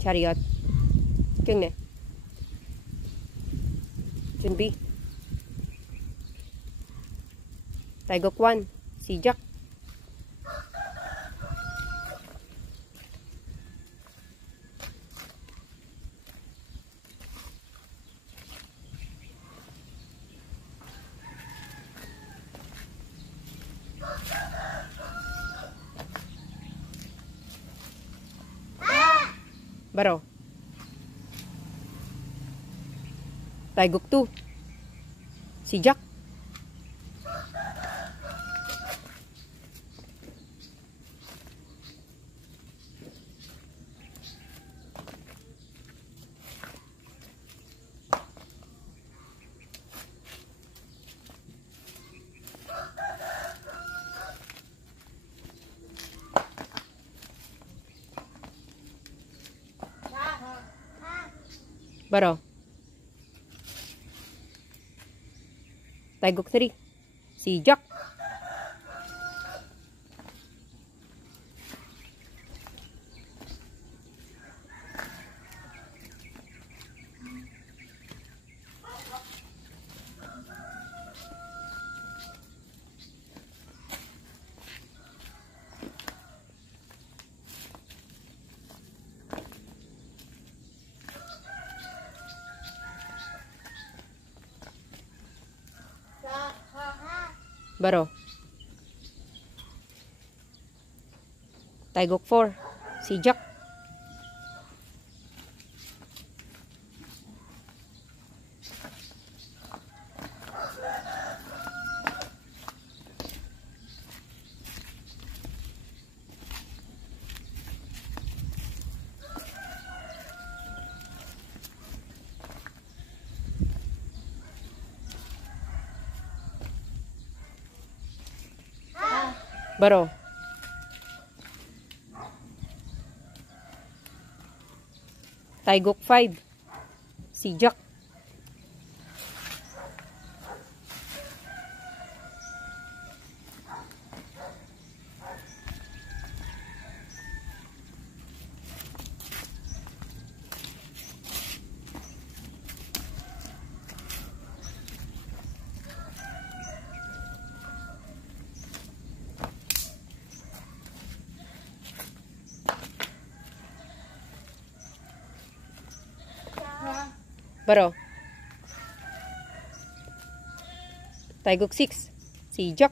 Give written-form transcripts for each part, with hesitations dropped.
Chariot. Keng ne. Junbi. Taigok 1. Si Jack. Baro. Taigok 2. Si Jack. Baro. Taigok 3. Si Jack. Baro. Taigok 4. Si Jack. Baro. Taigok 5. Si Jack. Baro. Taigok 6. Si Jack.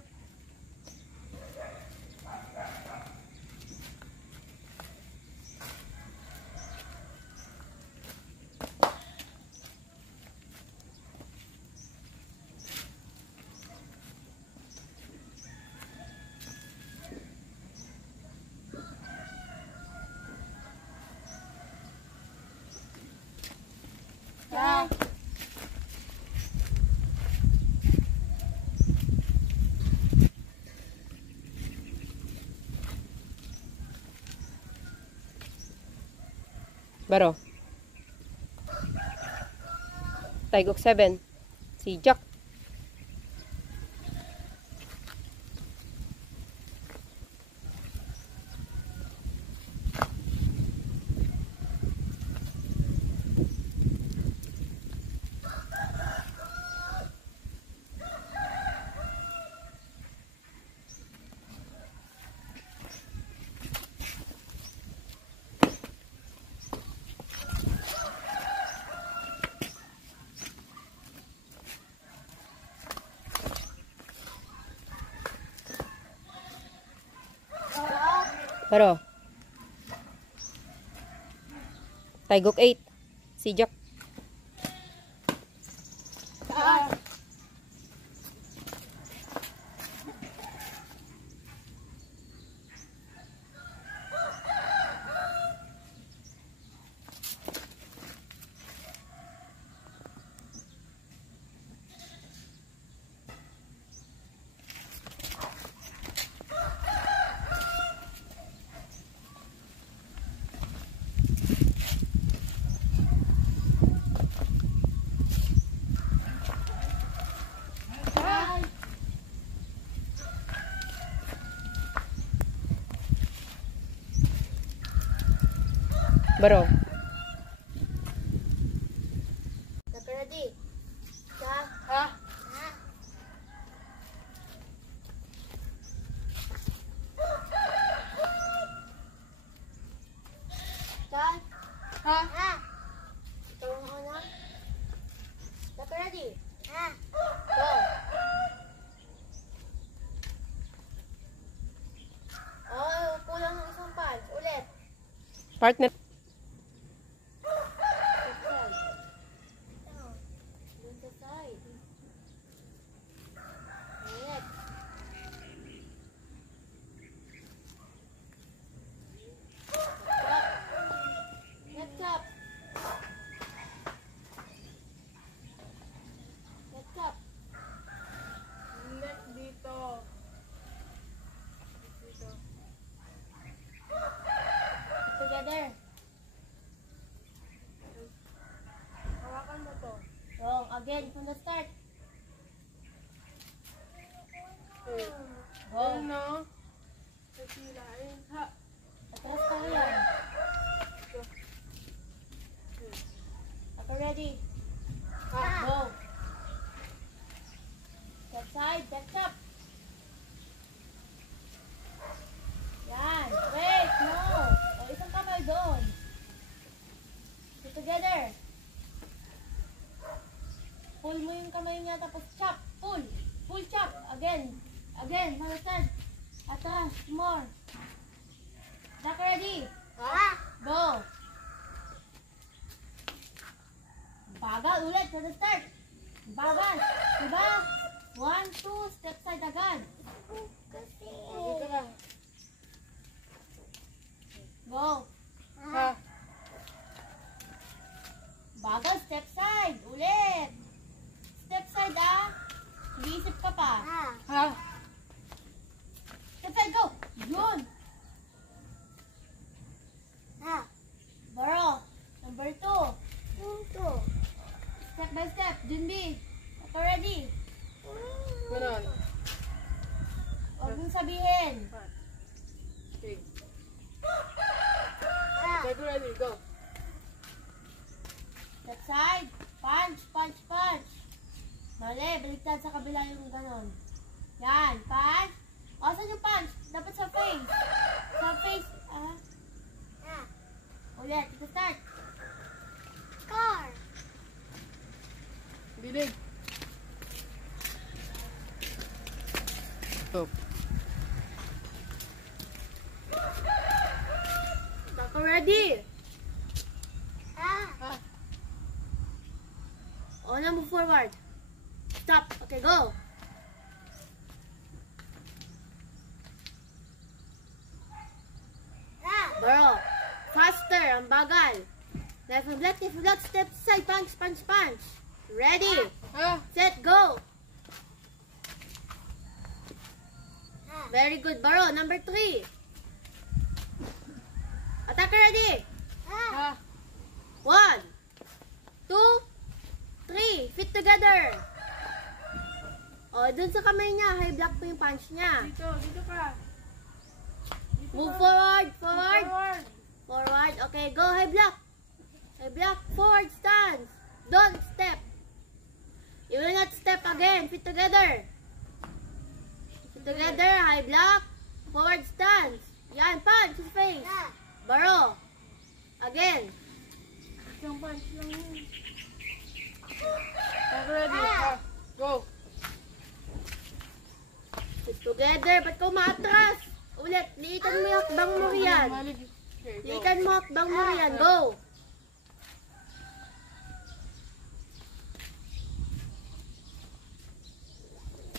Baro. Taigok 7. Si Jack. Baro. Taigok 8. Si Jack. Baro. Ha? Ha. Ikaw ang una. Stop ready. Ha. Go. Oh, kulang ng isang punch. Ulit. Partner. Dun sa side. Ulit. Next up. Next up. Next dito. Dito. Together. Hawakan mo to. Wrong. Again from the start. Okay. Go. Ano? Nasilain. Ha. Atras ka yan. Go. Ako ready. Ha. Go. That side. Back up. Yan. Wait. No. O, isang kamay doon. Sit together. Pull mo yung kamay niya tapos chop. Pull. Pull chop. Again. Again. Malasad. Atras. More. Back ready. Go. Bagal ulit for the start. Bagal. Diba? 1, 2, step side agad. Dito lang. Go. Ha. Bagal, step side. Ulit. Step side ah. Mag-iisip ka pa. Ha. Step side, go. Yun. Baro. Number 2. Step by step. Junbi. Ako ready. Ganon. Huwag mong sabihin. Okay. Get ready. Go. Step side. Punch, punch, punch. Mali. Baliktad sa kabila yung ganon. Yan. Punch. O, saan yung punch? Dapat sa face. Sa face. Ah. Ulit. Ito start. Dilig. Stop. Ako ready. Ha. O, na move forward. Stop. Okay, go. Bro. Faster. Ang bagal. Left and left, left and left. Step side. Punch, punch, punch. Ready. Ha. Set, go. Very good, Baro. Number 3. Attacker ready. Ha. 1, 2, 3. Fit together. O, dun sa kamay niya. High block po yung punch niya. Dito. Dito ka. Dito Move ka. forward, forward. Forward. Forward. Okay, go. High block. High block. Forward stance. Don't step. You will not step again. Fit together. Fit together. High block. Forward stance. Yan. Punch his face. Baro. Again. Isang punch lang yun. Get ready. Ha. Go. Fit together. Ba't ka umaatras? Ulit. Liitan mo yung hakbang mo riyan. Malig. Okay, go. Liitan mo hakbang mo riyan. Go.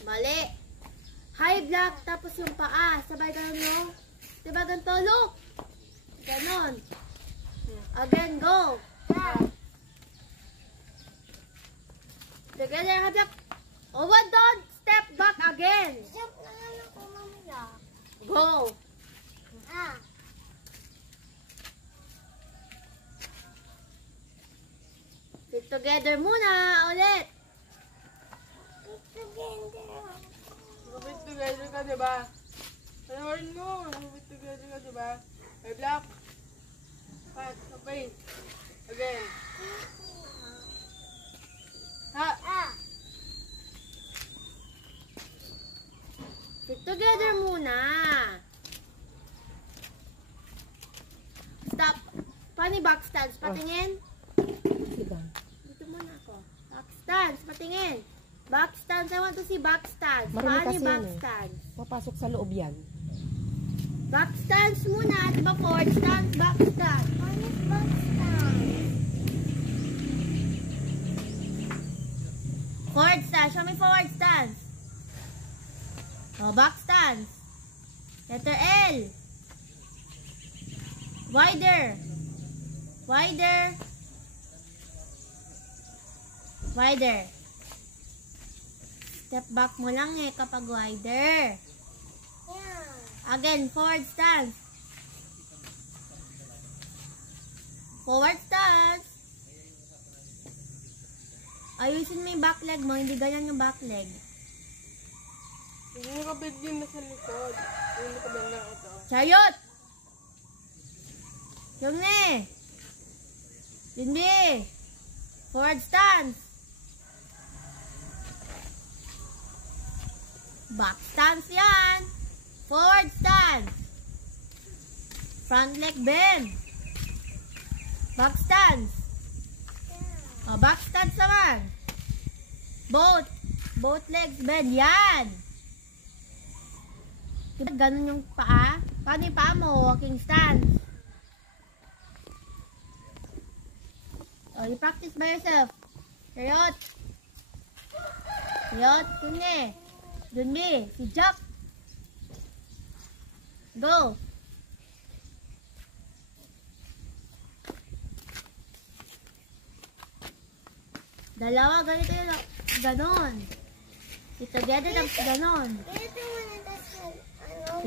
Mali. High block, tapos yung paa. Sabay ganun, no? Diba ganito? Look! Ganon. Again, go. Together, high block. Oh, don't step back again. Go. Sit together muna. Ulit. Lumapit together ka, diba? Panawarin mo. Lumapit together ka, diba? May block. Pat. Okay. Again. Ha. Sit together muna. Stop. Paano yung back stance? Patingin. Sit down. Dito muna ako. Back stance. Patingin. Back stance. I want to see back stance. Marami Paano kasi yung back yan eh. stance? Papasok sa loob yan. Back stance muna. Diba forward stance? Back stance. Paano yung back stance? Forward stance. Show me forward stance. Oh, back stance. Letter L. Wider. Wider. Wider. Step back mo lang eh kapag wider. Again, forward stance. Forward stance. Ayusin mo yung back leg mo, hindi ganyan yung back leg. Hindi nyo kabit din na sa likod. Hindi nyo kabit lang ito. Chariot! Yung ne! Linbi! Forward stance. Back stance yan. Forward stance. Front leg bend. Back stance. Oh, back stance naman. Both legs bend. Yan. Diba ganun yung paa? Paano yung paa mo? Walking stance. Oh, you practice by yourself. Chariot. Chariot. Kunye. Dunbi. Si Jack. Go. Dalawa, ganito yun. Ganon. Together, tapos ganon.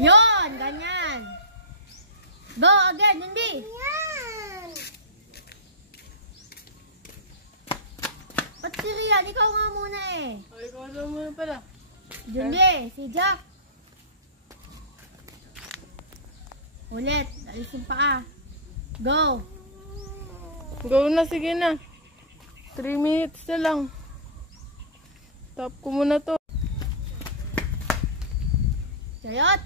Yun, ganyan. Go again, hindi. Ba't si Rian? Ikaw nga muna eh. Ay, ikaw lang muna pala. Julie, si Jack. Ulit, alis yung paa. Go. Go na, sige na. 3 minutes na lang. Stop ko muna to. Chariot.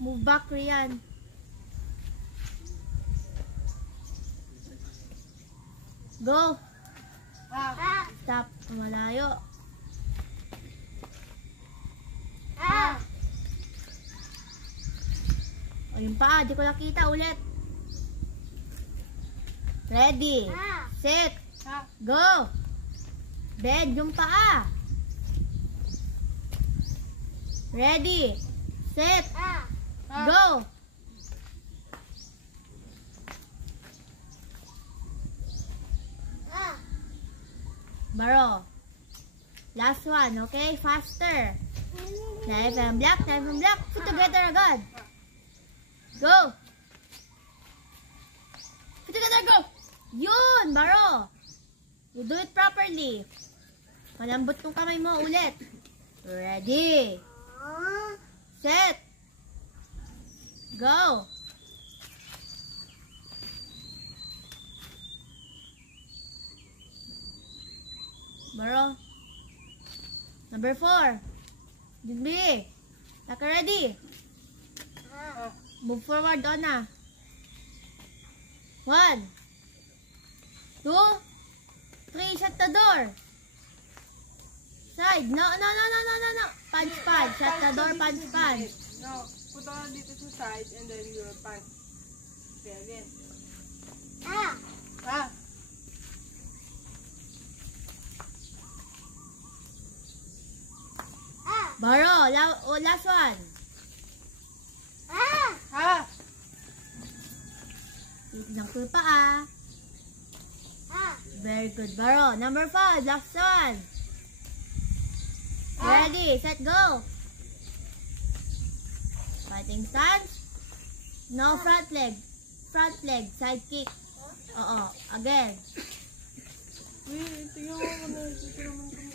Move back, Rian. Go. Stop. Malayo. O yung paa, di ko nakita. Ulit. Ready. Set. Go. Bend yung paa. Ready. Set. Go. Baro. Last one, okay? Faster. Left and black, left and black. Put together agad. Go. Put together, go. Yun, Baro. You do it properly. Malambot yung kamay mo. Ulit. Ready. Set. Go. Baro. Number 4. Junbi. Naka ready. Move forward on na. 1, 2, 3. Shut the door. Side. No. Punch. Shut the door. Punch. No, punta ka dito sa side and then you will punch. Okay, again. Baro. Last one. Titignan ko yung paa. Very good, Baro. Number 5. Last one. Ready, set, go. Fighting stance. No front leg. Front leg, side kick. Oo, again. Wait, tingnan mo na. Dito naman kami.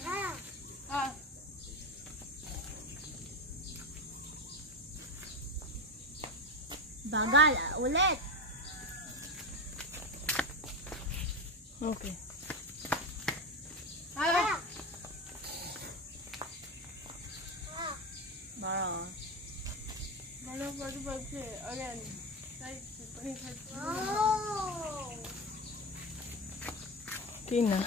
Bagal, ulit. Okay. Baro. Again. Side. Oh. Tina.